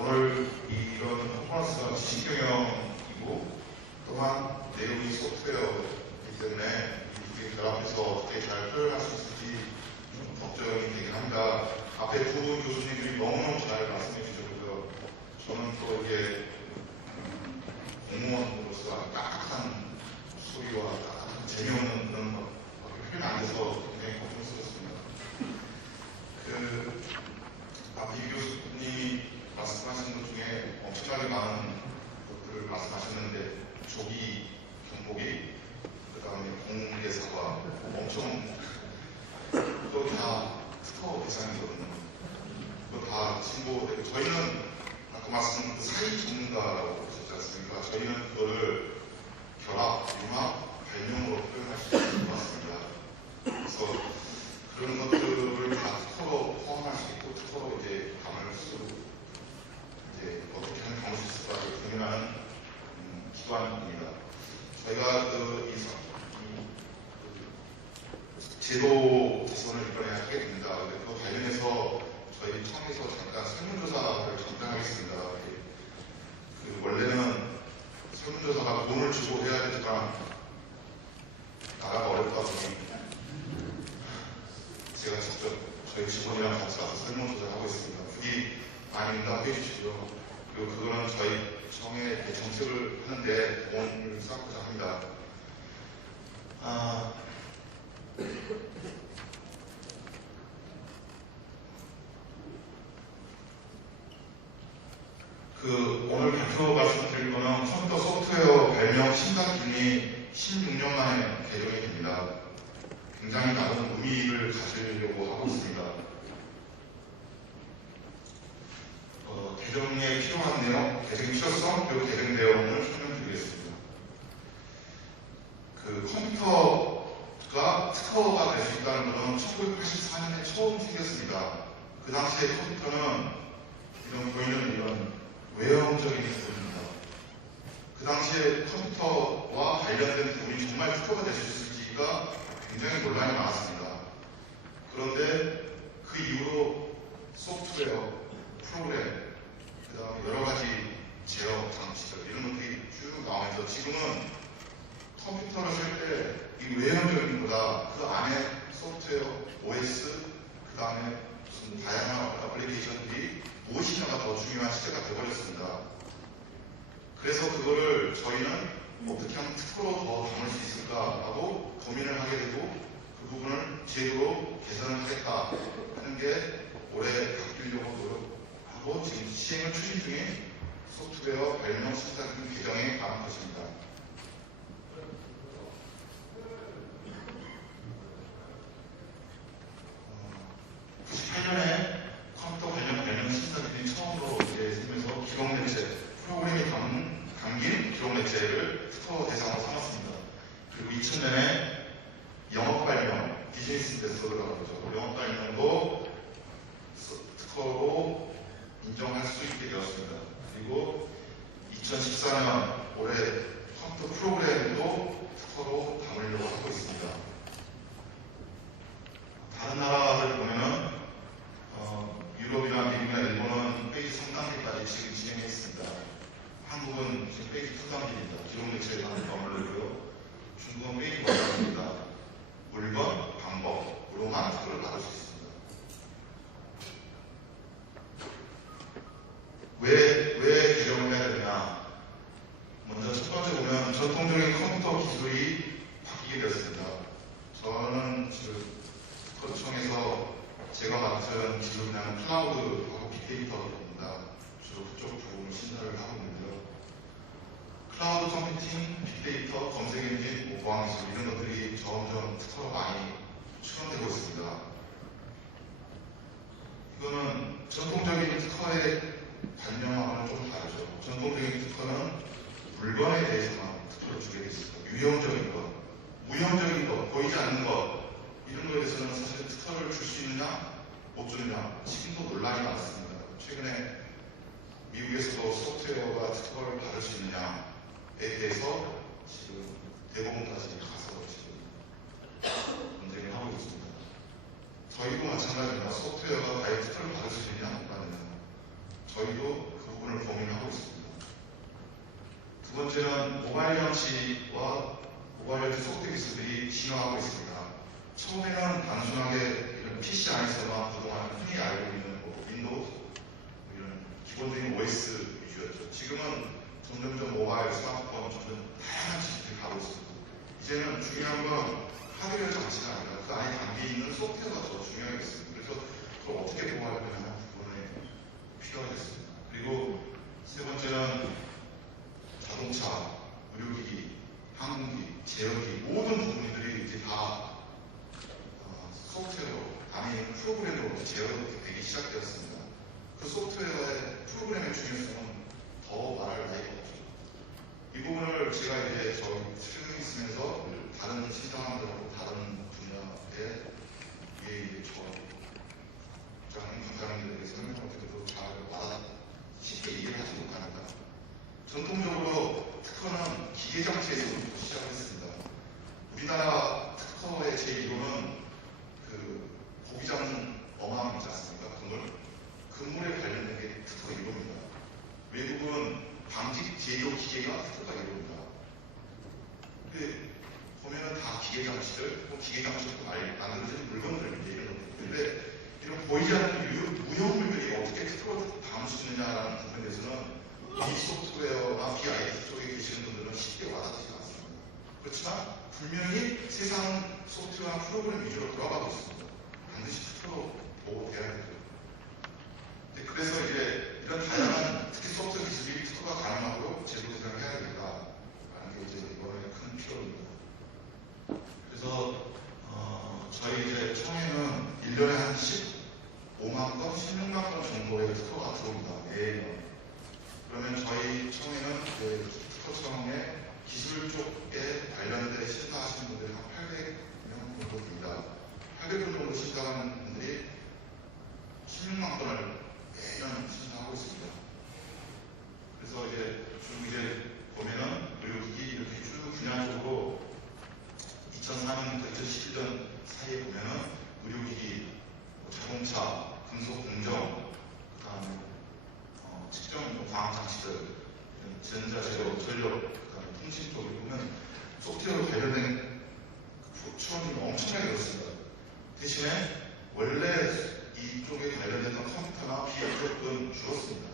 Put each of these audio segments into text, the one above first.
오늘 이런 컨퍼런스가 지식경영이고 또한 내용이 소프트웨어이기 때문에 이렇게 결합해서 어떻게 잘 표현할 수 있을지 좀 걱정이 되긴 합니다. 앞에 두 교수님들이 너무너무 잘 말씀해 주셨고요. 저는 또 이게 공무원으로서 아주 딱딱한 소리와 딱딱한 재미없는 그런 것밖에 표현 안 돼서 굉장히 걱정스럽습니다. 이 교수님이 말씀하신 것 중에 엄청나게 많은 것들을 말씀하셨는데 조기 경보기, 그 다음에 공개사과 엄청 또 다 특허 대상이거든요. 또 다 신고되고 저희는 아까 말씀드린 그 사이 전문가라고 하셨지 않습니까? 저희는 그거를 결합, 융합, 발명으로 표현할 수 있을 것 같습니다. 그래서 그런 것들을 다 특허로 포함할 수 있고 특허로 이제 담을 수 이제 어떻게 하면 담을 수 있을까를 고민하는 기관입니다. 저희가 제도 개선을 이번에 하게 됩니다. 그 관련해서 저희 청에서 잠깐 설문조사를 잠깐 하겠습니다. 원래는 설문조사가 돈을 주고 해야 되지만 나라가 어렵다 보니 제가 직접 저희 직원이랑 같이 와서 설문조사를 하고 있습니다. 부디 많이 응답해 주시고요. 그리고 그거는 저희 청의 정책을 하는데 도움을 쌓고자 합니다. 오늘 발표 말씀드릴 거는 컴퓨터 소프트웨어 발명 심사 기준이 16년 만에 개정이 됩니다. 굉장히 많은 의미를 가지려고 하고 있습니다. 개정에 필요한 내용, 개정의 필요성, 그리고 개정 내용을 설명드리겠습니다. 컴퓨터가 특허가 될 수 있다는 것은 1984년에 처음 생겼습니다. 그 당시에 컴퓨터는 보이는 이런 외형적인 부분입니다. 그 당시에 컴퓨터와 관련된 부분이 정말 특허가 될 수 있을지가 굉장히 논란이 많았습니다. 그런데 그 이후로 소프트웨어, 프로그램, 그 다음에 여러 가지 제어 장치들 이런 것들이 쭉 나오면서 지금은 컴퓨터를 쓸 때 이 외형적인 것보다 그 안에 소프트웨어, OS, 그 다음에 무슨 다양한 애플리케이션들이 무엇이냐가 더 중요한 시대가 되어버렸습니다. 그래서 그거를 저희는 어떻게 하면 특허로 더 담을 수 있을까 하고 고민을 하게 되고 그 부분을 제도로 개선을 하겠다 하는 게 올해 바뀌려고 노력하고 지금 시행을 추진 중인 소프트웨어 발명 심사기준 개정에 관한 것입니다. 98년에 컴퓨터 관련 발명 심사기준이 처음으로 생겨서 기록매체, 프로그램이 담긴 기록매체를 특허 대상으로 삼았습니다. 그리고 2000년에 영업 발명, 비즈니스 메서드라고 하죠. 영업 발명도 특허로 인정할 수 있게 되었습니다. 그리고 2014년 올해 컴퓨터 프로그램도 특허로 담으려고 하고 있습니다. 다른 나라를 보면은 유럽이나 미국이나 일본은 페이지 3단계까지 지금 진행했습니다. 한국은 지금 페이지 2단계입니다. 기록매체에 머무르고요. 중국은 페이지 1단계입니다. 물건, 방법으로만 특허를 받을 수 있습니다. 왜 개정을 해야 되냐? 먼저 첫 번째 보면 전통적인 컴퓨터 기술이 바뀌게 되었습니다. 저는 지금 특허청에서 제가 맡은 기술은 클라우드하고 빅데이터입니다. 주로 그쪽 부분을 신설을 하고 있는데요. 클라우드 컴퓨팅, 빅데이터, 검색 엔진, 보안기술 이런 것들이 점점 특허로 많이 추론되고 있습니다. 이거는 전통적인 특허의 발명하고는 좀 다르죠. 전통적인 특허는 물건에 대해서만 특허를 주게 되어 있습니다. 유형적인 것, 무형적인 것, 보이지 않는 것 이런 거에 대해서는 사실 특허를 줄 수 있느냐 못 주느냐 지금도 논란이 많습니다. 최근에 미국에서도 소프트웨어가 특허를 받을 수 있느냐에 대해서 지금 대법원까지 가서 지금 논쟁을 하고 있습니다. 저희도 마찬가지입니다. 소프트웨어가 과연 특허를 받을 수 있느냐 못 받느냐 저희도 그 이런 모바일 장치와 모바일 소프트 기술들이 진화하고 있습니다. 처음에는 단순하게 이런 PC 안에서만 그동안 흔히 알고 있는 윈도우, 이런 기본적인 OS 위주였죠. 지금은 점점점 모바일, 스마트폰, 점점 다양한 기술들이 가고 있습니다. 이제는 중요한 건 하드웨어 장치가 아니라 그 안에 담겨있는 소프트웨어가 더 중요하겠습니다. 그래서 그걸 어떻게 보호할 거냐 하는 부분이 필요하겠습니다. 그리고 세 번째는 자동차, 의료기기, 항공기, 제어기 모든 부분들이 이제 다 소프트웨어로 안에 있는 프로그램으로 제어되기 시작되었습니다. 그 소프트웨어의 프로그램의 중요성은 더 말할 나위가 없죠. 이 부분을 제가 이제 저희 실행에 있으면서 다른 신사람들하고 다른 분야에 이게 저 국장님, 관장님들에게 설명할 때도 잘 쉽게 이해를 하지 못합니다. 전통적으로 특허는 기계장치에서부터 시작했습니다. 우리나라 특허의 제1호는 그 고기장 어망 있지 않습니까? 그물에 관련된 게 특허 1호입니다. 외국은 방직 제1호 기계가 특허가 1호입니다. 근데 보면은 다 기계장치들, 기계장치도 만들어진 물건들인데 이런 것들. 근데 이런 보이지 않는 무형물들이 어떻게 특허를 담을 수 있느냐라는 부분에 대해서는 비소프트웨어나 BIT 쪽에 계시는 분들은 쉽게 와닿지가 않습니다. 그렇지만 분명히 세상은 소프트웨어나 프로그램 위주로 돌아가고 있습니다. 반드시 특허로 보호돼야 되죠. 그래서 이제 이런 다양한 특히 소프트웨어 기술이 특허가 가능하고 제도 개선을 해야 되겠다라는 게 이제 이번에 큰 필요입니다. 그래서 저희 이제 총회는 1년에 한 15만 건, 16만 건 정도의 특허가 들어옵니다. 매년. 그러면 저희 총회는 특허청에 기술 쪽에 관련된 심사하시는 분들이 한 800명 정도 됩니다. 800명 정도 심사하는 분들이 16만 건을 매년 심사하고 있습니다. 그래서 이제 보면은 의료기기 이렇게 쭉 분야적으로 2004년부터 2011년 사이에 보면은 의료기기, 자동차, 금속 공정, 그 다음에 측정 광학장치들, 전자제로, 전력, 그 다음에 통신 쪽에 보면 소프트웨어로 관련된 추론이 엄청나게 늘었습니다. 대신에 원래 이쪽에 관련된 컴퓨터나 비행기업은 줄었습니다.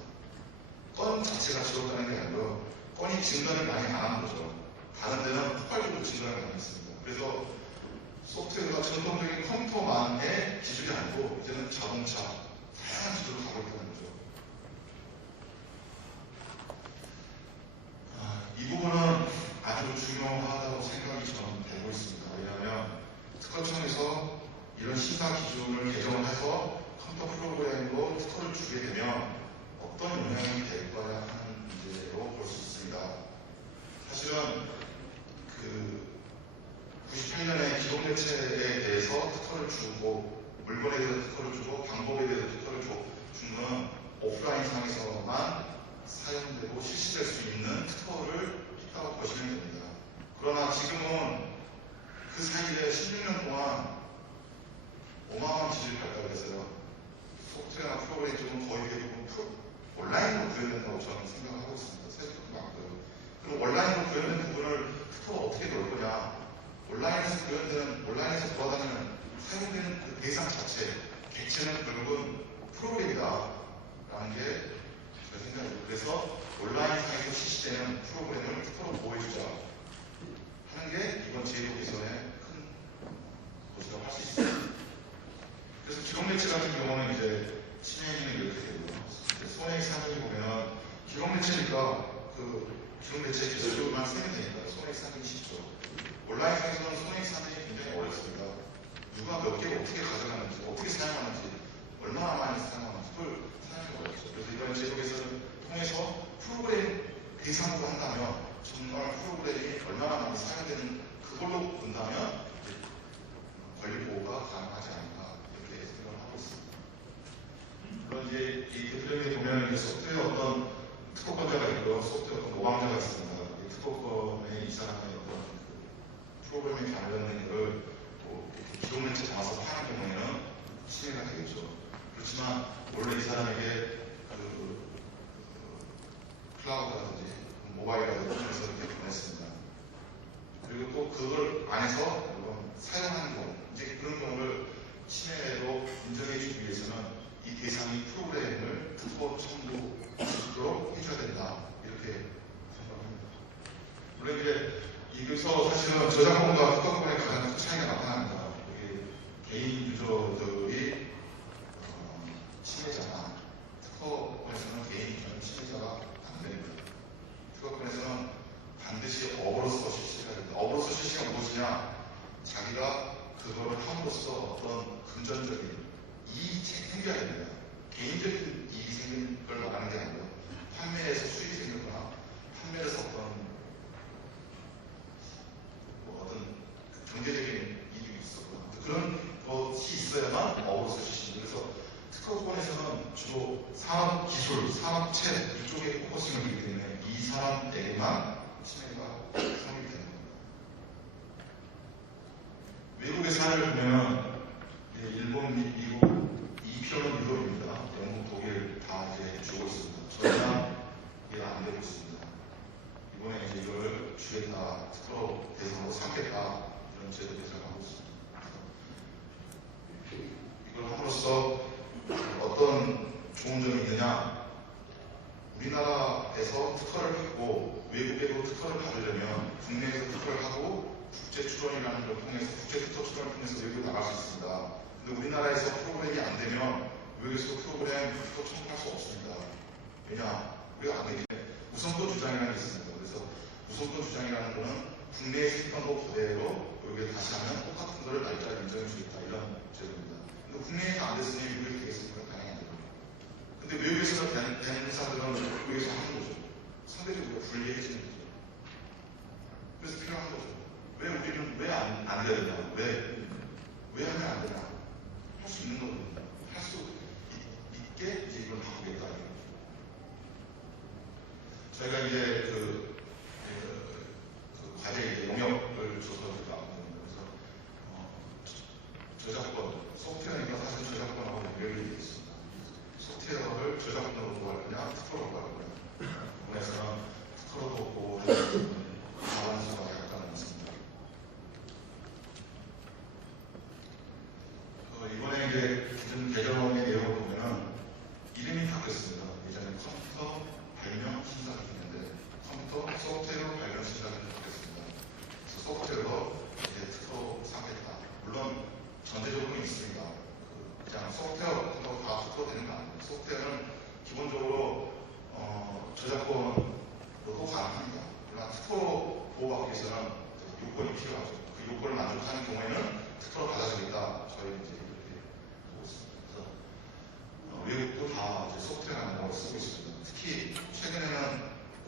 건 자체가 줄었다는 게 아니고요. 건이 증가를 많이 안 한 거죠. 다른 데는 폭발적으로 증가를 많이 했습니다. 그래서 소프트웨어가 전통적인 컴퓨터만의 기술이 아니고 이제는 자동차, 다양한 기술로 가고 있다는 거죠. 이 부분은 아주 중요하다고 생각이 저는 되고 있습니다. 왜냐하면 특허청에서 이런 심사 기준을 개정을 해서 컴퓨터 프로그램으로 특허를 주게 되면 어떤 영향이 될 거야 하는 문제로 볼 수 있습니다. 사실은 98년에 기동대체에 대해서 특허를 주고 물건에 대해서 특허를 주고 방법에 대해서 특허를 준 거는 오프라인 상에서만 사용되고 실시될 수 있는 특허를 있다고 보시면 됩니다. 그러나 지금은 그 사이에 16년 동안 어마어마한 기술이 발달했어요. 소프트웨어나 프로그램 쪽은 거의 대부분 온라인으로 구현된다고 저는 생각을 하고 있습니다. 세트도 많고요. 그럼 온라인으로 구현된 부분을 특허가 어떻게 넣을 거냐? 온라인에서 돌아다니는 사용되는 그 대상 자체, 객체는 결국은 프로그램이다라는 게 제 생각이에요. 그래서 온라인상에서 실시되는 프로그램을 특허로 보호해주자 하는 게 이번 제도 개선의 큰 것이라고 할 수 있습니다. 그래서 기록매체 같은 경우는 이제 진행이 이렇게 되고요. 손해액 상정이 보면 기록매체니까 기록매체 기술만 쓰면 되니까 손해액 상정이 쉽죠. 온라인상에서는 손해액 상정이 굉장히 어렵습니다. 누가 몇 개를 어떻게 가져가는지, 어떻게 사용하는지, 얼마나 많이 사용하는지 그걸 사용하기 어렵죠. 그래서 이번 제도 개선을 통해서 프로그램 대상으로 한다면 정말 프로그램이 얼마나 많이 사용되는 그걸로 본다면 권리 보호가 가능하지 않을까 이렇게 생각을 하고 있습니다. 물론 이제 이 대표적인 보면 소프트웨어 어떤 특허권자가 있고요, 소프트웨어 어떤 노방자가 있습니다. 이 특허권의 이 사람의 어떤 프로그램에 관련된 것을 기록매체 잡아서 파는 경우에는 침해가 되겠죠. 그렇지만 원래 이 사람에게 클라우드라든지 모바일이라든지 통해서 이렇게 보냈을 여기서 사실은 저작권과 특허권의 가장 큰 차이가 나타납니다. 개인 유저들이 침해자나 특허권에서는 개인 유저는 침해자가 안 됩니다. 특허권에서는 반드시 업으로서 실시가 됩니다. 업으로서 실시가 무엇이냐? 자기가 그거를 함으로써 어떤 금전적인 이익이 생겨야 됩니다. 개인적인 이익이 생긴 걸 말하는 게 아니고요. 판매에서 수익이 생겼거나 판매에서 어떤 경제적인 이익이 있었거나 그런 것이 있어야만 업으로서 실시입니다. 그래서 특허권에서는 주로 산업 기술, 산업체 이쪽에 포커싱을 두기 때문에 이 산업에게만 침해가 성립이 되는 겁니다. 외국의 사례를 보면 일본, 미국, 이 표는 유럽입니다. 영국, 독일 다 이제 주고 있습니다. 저희는 이게 안 되고 있습니다. 이번에 이제 이걸 주겠다, 특허 대상으로 삼겠다 이런 제도 개설을 하고 있습니다. 이걸 함으로써 어떤 좋은 점이 있느냐? 우리나라에서 특허를 받고 외국에도 특허를 받으려면 국내에서 특허를 하고 국제 출원이라는 걸 통해서 국제 특허 출원을 통해서 외국에 나갈 수 있습니다. 근데 우리나라에서 프로그램이 안 되면 외국에서 프로그램 특허 청구할 수 없습니다. 왜냐? 우리가 안 되기 때문에 우선권 주장이라는 게 있습니다. 그래서 우선권 주장이라는 거는 국내에 생겼던 거 그대로 여기에 다시 하면 똑같은 거를 날짜를 인정해 주겠다 이런 제도입니다. 근데 국내에서 안 됐으니 외국에 되겠습니까? 당연히 안 됩니다. 근데 외국에서 된 회사들은 외국에서 하는 거죠. 상대적으로 불리해지는 거죠. 그래서 필요한 거죠. 왜 우리는 왜 안 되느냐? 왜 하면 안 되냐? 할 수 있는 거거든요. 할 수 있게 이제 이걸 바꾸겠다. 저희가 이제 그 과제에 용역을 줘서 제가 그래서 저작권, 소프트웨어니까 사실 저작권하고 연결이 되어 있습니다. 소프트웨어를 저작권으로 구할 거냐, 특허로 구할 거냐. 부분에서는 특허로도 보호를 잘하는 수가 약간 많습니다. 이번에 이제 기존 개정의 내용을 보면은 이름이 바뀌었습니다. 예전에 컴퓨터 발명 신사기인데 컴퓨터 소프트웨어 발명 신사기로 바뀌었습니다. 그래서 소프트웨어로 이제 특허 삼겠다. 물론 전제조건이 있습니다. 그냥 소프트웨어 다 특허되는 거 아니에요. 소프트웨어는 기본적으로 저작권으로도 가능합니다. 그러나 특허로 보호받기 위해서는 요건이 필요하죠. 그 요건을 만족하는 경우에는 특허로 받아주겠다. 저희는 이제 이렇게 보고 있습니다. 그래서 외국도 다 이제 소프트웨어라는 걸 쓰고 있습니다. 특히 최근에는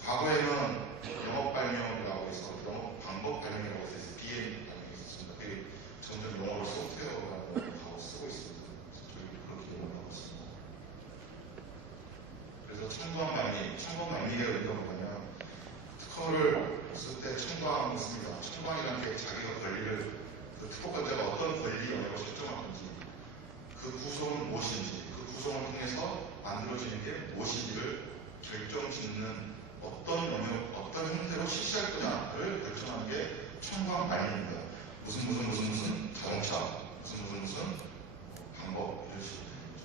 과거에는 영업 발명이라고 해서 영업 방법 발명이라고 해서 BM 발명이 있었습니다. 그게 점점 영어로 소프트웨어라고 하고 쓰고 있습니다. 저희 그렇게 영어를 하고 있습니다. 그래서 청구한 말미가 의미가 뭐냐면 특허를 쓸 때 청구항을 씁니다. 청구항이라는 게 자기가 권리를 그 특허권자가 어떤 권리 영역을 설정할 건지 그 구성은 무엇인지 그 구성을 통해서 만들어지는 게 무엇인지를 결정짓는 어떤 영역, 어떤 형태로 실시할 거냐를 결정하는 게 청구항 말입니다. 무슨 자동차, 무슨 방법 이런 식으로 되는 거죠.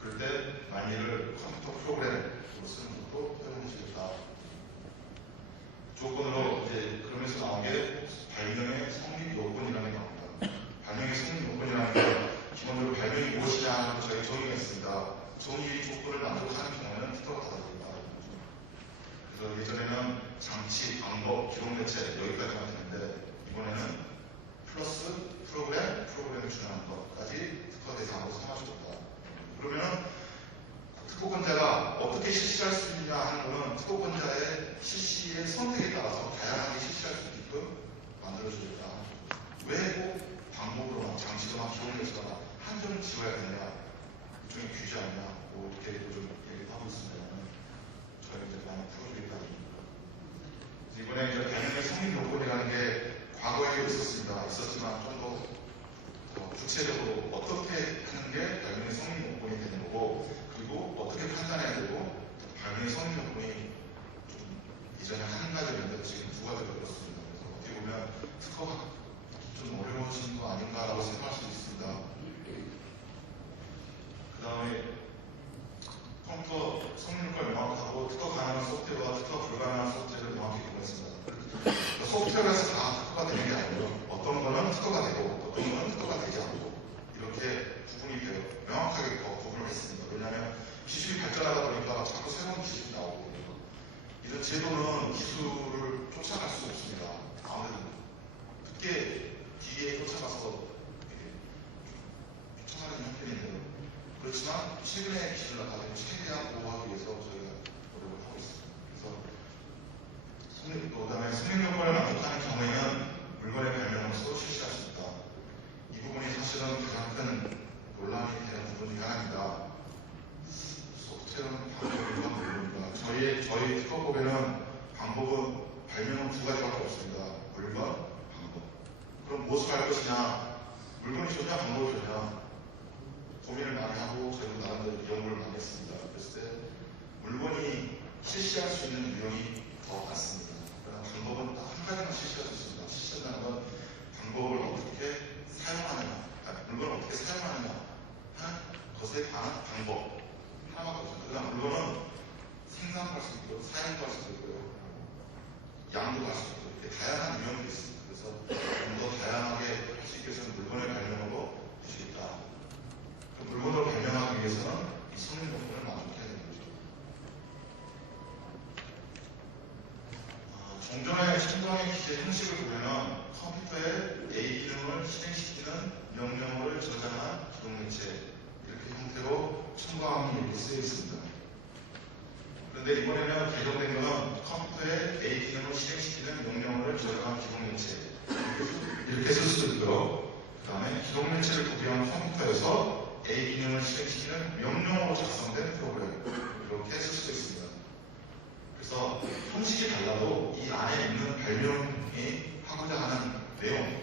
그럴 때 만일을 컴퓨터 프로그램으로 쓰는 것도 허용해주겠다. 조건으로 이제 그러면서 나온 게 발명의 성립 요건이라는 게 나옵니다. 발명의 성립 요건이라는 게 기본적으로 발명이 무엇이냐 하는 걸 저희 정의가 있습니다. 정의 조건을 만족하는 경우에는 특허가 닫아진다. 그래서 예전에는 장치, 방법, 기록 매체 여기까지만 됐는데 이번에는 플러스 프로그램에 준하는 것까지 특허 대상으로 삼아주겠다. 그러면 특허권자가 어떻게 실시할 수 있느냐 하는 것은 특허권자의 실시의 선택에 따라서 다양하게 실시할 수 있게끔 만들어주겠다. 왜 꼭 방법으로만 장치로만 기록 매체로만 한 점을 지워야 되느냐, 일종의 규제 아니냐, 뭐 이렇게 좀 얘기도 하고 있습니다. 저희가 이제 많이 풀어주겠다. 이번에 이제 발명의 성립 요건이라는 게 과거에도 있었지만 좀 더 구체적으로 어떻게 하는 게 발명의 성립 요건이 되는 거고, 그리고 어떻게 판단해야 되고, 발명의 성립 요건이 좀 이전에 한 가지였는데 지금 두 가지가 되었습니다. 그래서 어떻게 보면 특허가 좀 어려워진 거 아닌가라고 생각할 수도 있습니다. 그 다음에 컴퓨터 제도는 기술을 쫓아갈 수가 없습니다. 아무래도 늦게 뒤에 쫓아가서 쫓아가는 형편인데요. 그렇지만 최근의 기술을 가지고 최대한 보호하기 위해서 저희가 노력을 하고 있습니다. 그래서 그다음에 승인 요건을 만족하는 경우에는 물건의 발명으로서 실시할 수 있다. 이 부분이 사실은 가장 큰 논란이 되는 부분 중에 하나입니다. 소프트웨어는 방법이 물론입니다. 저희 특허법에는 방법은 발명은 두 가지밖에 없습니다. 물건, 방법. 그럼 무엇을 할 것이냐? 물건이 좋냐, 방법이 좋냐? 고민을 많이 하고 저희도 나름대로 연구를 많이 했습니다. 그랬을 때 물건이 실시할 수 있는 유형이 더 많습니다. 그러나 방법은 딱 한 가지만 실시할 수 있습니다. 실시한다는 건 방법을 어떻게 사용하느냐, 물건을 어떻게 사용하느냐 하는 것에 관한 방법 하나밖에 없습니다. 그다음 물건은 생산할 수 있고 사용도 할 수 있고요, 양도 할 수 있고 이렇게 다양한 유형이 있습니다. 그래서 좀 더 다양하게 할 수 있게 해서는 물건의 발명으로 할 수 있다. 그 물건을 발명하기 위해서는 이 성능 요건을 만족해야 되는 거죠. 종전의 신경의 기재 형식을 보면 컴퓨터에 A 기능을 실행시키는 명령어를 저장한 기동매체 이렇게 형태로 첨가함이 이렇게 쓰여 있습니다. 그런데 이번에는 개정된 것은 컴퓨터에 A 기능을 실행시키는 명령어를 저장한 기동매체 이렇게 쓸 수도 있고요. 그 다음에 기동매체를 구비한 컴퓨터에서 A 기능을 실행시키는 명령어로 작성된 프로그램 이렇게 쓸 수도 있습니다. 그래서 형식이 달라도 이 안에 있는 발명이 하고자 하는 내용,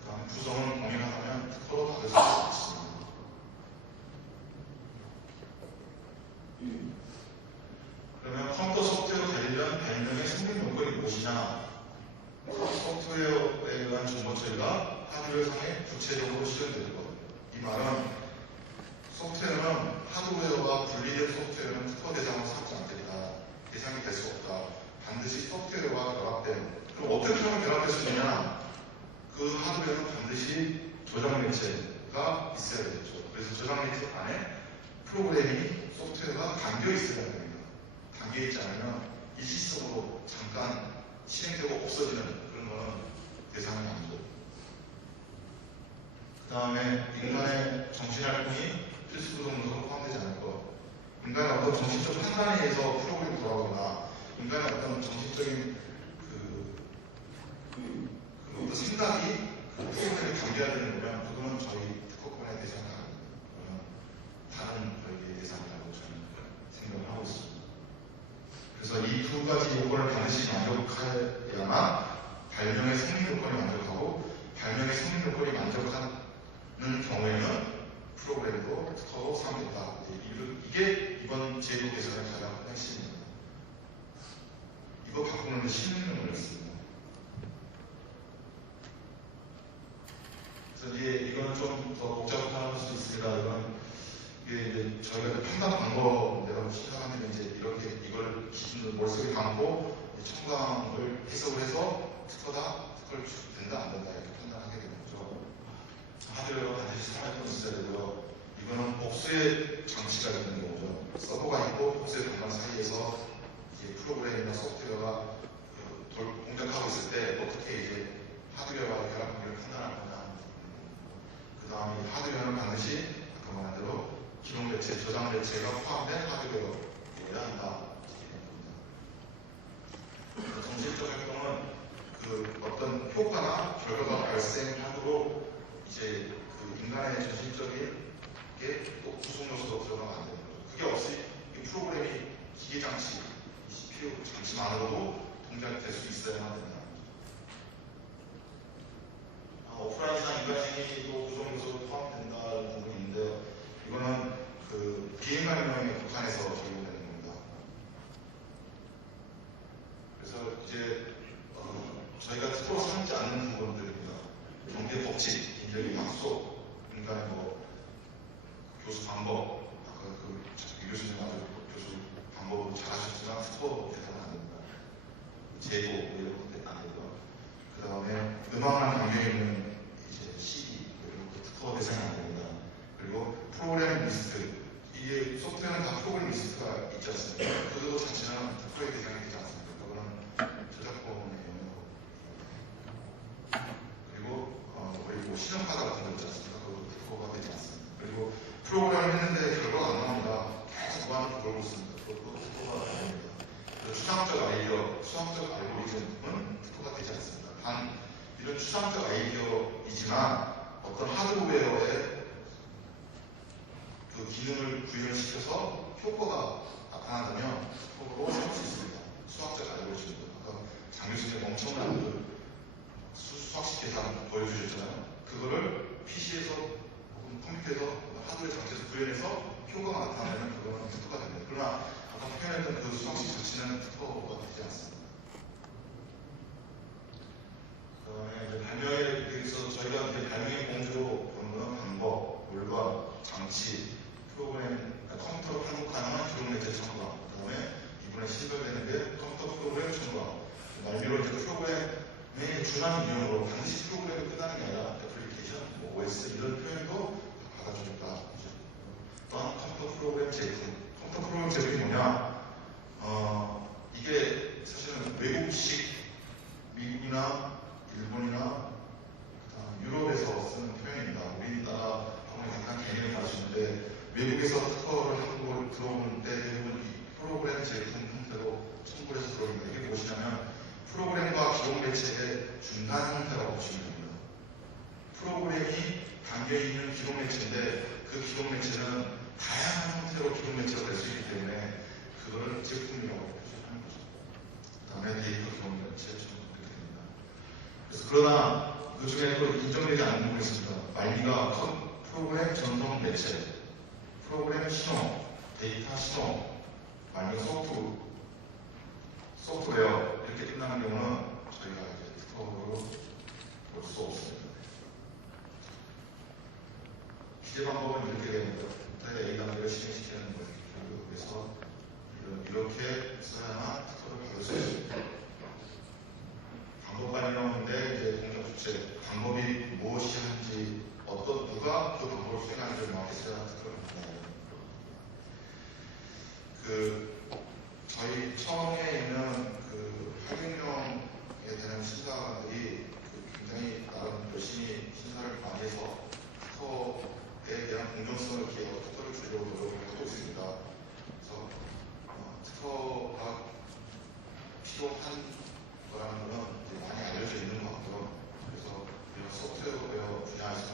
그 다음에 구성을 동일하다면 특허로 받을 수 있습니다. 그러면 컴퓨터 소프트웨어로 달리는 발명의 성능 요건이 무엇이냐? 소프트웨어에 의한 정보 처리가 하드웨어상에 구체적으로 실현되는 것. 이 말은 소프트웨어는 하드웨어와 분리된 소프트웨어는 특허 대상으로 삼지 않겠다. 대상이 될 수 없다. 반드시 소프트웨어와 결합된. 그럼 어떻게 하면 결합될 수 있느냐? 그 하드웨어는 반드시 저장 매체가 있어야 되죠. 그래서 저장 매체 안에 프로그램이 소프트웨어가 담겨 있어야 됩니다. 담겨 있지 않으면 일시적으로 잠깐 실행되고 없어지는 그런 거는 대상이 아니죠. 그 다음에 인간의 정신활동이 필수 구성요소로 포함되지 않을 것. 인간의 어떤 정신적 판단에 의해서 프로그램이 돌아가거나 인간의 어떤 정신적인 어떤 생각이 그 프로그램에 담겨야 되는 거면 그거는 저희 특허권의 대상이 아닙니다. 다른 별개의 대상이라고 저는 생각을 하고 있습니다. 그래서 이 두 가지 요건을 반드시 만족해야만 발명의 성립 요건이 만족하고 발명의 성립 요건이 만족하는 경우에는 프로그램도 특허로 삼겠다. 이게 이번 제도 개선의 가장 큰 핵심입니다. 이거 바꾸는데 16년 걸렸습니다. 그래서 이거는 좀 더 복잡할 수 있습니다. 이게 이제 저희가 판단 방법대로 생각하면 이제 이렇게 이걸 기준으로 머릿속에 담고 청강을 해석을 해서 특허를 된다 안 된다 이렇게 판단하게 되는 거죠. 하드웨어가 반드시 살아있는 있어야 되고요. 이거는 복수의 장치가 있는 거죠. 서버가 있고 복수의 공간 사이에서 이제 프로그램이나 소프트웨어가 동작하고 있을 때 어떻게 이제 하드웨어와 결합하기를 판단할 거냐. 그 다음에 하드웨어는 반드시 아까 말한 대로 기록 매체, 저장 매체가 포함된 하드웨어여야 한다. 정신적 활동은 어떤 효과나 결과가 발생하도록 이제 인간의 정신적인 게 또 구성 요소로 들어가면 안 되는 거죠. 그게 없이 이 프로그램이 기계 장치, CPU 장치만으로도 동작이 될 수 있어야만 된다. 오프라인상 인간행위도 구성 요소로 포함된다는 부분이 있는데요. 이거는 비인간명령에 국한해서 적용되는 겁니다. 그래서 이제 저희가 특허로 삼지 않는 부분들입니다. 경제 법칙, 인적인 약속, 인간의 교수 방법, 아까 교수님 아주 교수 방법으로 잘하셨지만 특허 대상은 안 됩니다. 제도 이런 것도 안 되고요. 그 다음에 음악만 담겨 있는 이제 CD 이런 것도 특허 대상이 안 됩니다. 그리고 프로그램 리스트, 이게 소프트웨어는 다 프로그램 리스트가 있지 않습니까? 그것도 자체는 특허의 대상이 되지 않습니다. 아이디어, 수학적 알고리즘은 특허가 되지 않습니다. 단 이런 추상적 아이디어이지만 어떤 하드웨어에 그 기능을 구현을 시켜서 효과가 나타난다면 특허로 삼을 수 있습니다. 수학적 알고리즘도 아까 장 교수님 엄청난 그 수학식 계산 보여주셨잖아요. 그거를 PC에서 혹은 컴퓨터에서 하드웨어 장치에서 구현해서 효과가 나타나면 그거는 특허가 됩니다. 그러나 아까 표현했던 그 수학식 자체는 특허가 되지 않습니다. 그다음에 이제 발명에 대해서 저희가 이제 발명의 공주로 보는 거는 방법, 물건, 장치, 프로그램, 그러니까 컴퓨터로 한국 가능한 기록 매체 첨가. 그다음에 이번에 신설되는 게 컴퓨터 프로그램 첨가. 말미로 이제 프로그램의 준하는 유형으로 반드시 프로그램이 끝나는 게 아니라 애플리케이션, 뭐 OS 이런 표현도 받아주니까. 또한 컴퓨터 프로그램 제품. 컴퓨터 프로그램 제품이 뭐냐? 이게 사실은 외국식 미국이나 일본이나 유럽에서 쓰는 표현입니다. 우리나라하고는 약간 개념이 다르시는데 외국에서 특허를 한국으로 들어오는 때 대부분 이 프로그램 제품 형태로 청구를 해서 들어옵니다. 이게 무엇이냐면 프로그램과 기록 매체의 중간 형태라고 보시면 됩니다. 프로그램이 담겨있는 기록 매체인데 그 기록 매체는 다양한 형태로 기록 매체가 될 수 있기 때문에 그거를 제품이라고 표시하는 거죠. 그 다음에 데이터 기록 매체 이렇게 됩니다. 그래서 그러나 그 중에 또 인정되지 않는 부분이 있습니다. 말미가 프로그램 전송 매체, 프로그램 신호, 데이터 신호, 말미가 소프트웨어 이렇게 끝나는 경우는 저희가 이제 특허로 볼 수 없습니다. 기재 방법은 이렇게 됩니다. A 단계를 실행시키는 거예요. 그래서 이렇게 써야만 특허를 받을 수 있습니다. 방법 발명인데 이제 동작 주체 방법이 무엇이 하는지 누가 그 방법을 수행하는지를 명확했어야 특허를 받아요. 저희 처음에 있는 학용령에 대한 심사관들이 굉장히 나름 열심히 심사를 많이 해서 특허에 대한 공정성을 기해서 특허를 주려고 노력을 하고 있습니다. 그래서 특허가 필요한 거라는 거는 많이 알려져 있는 것 같고요. 그래서 이런 소프트웨어 분야에서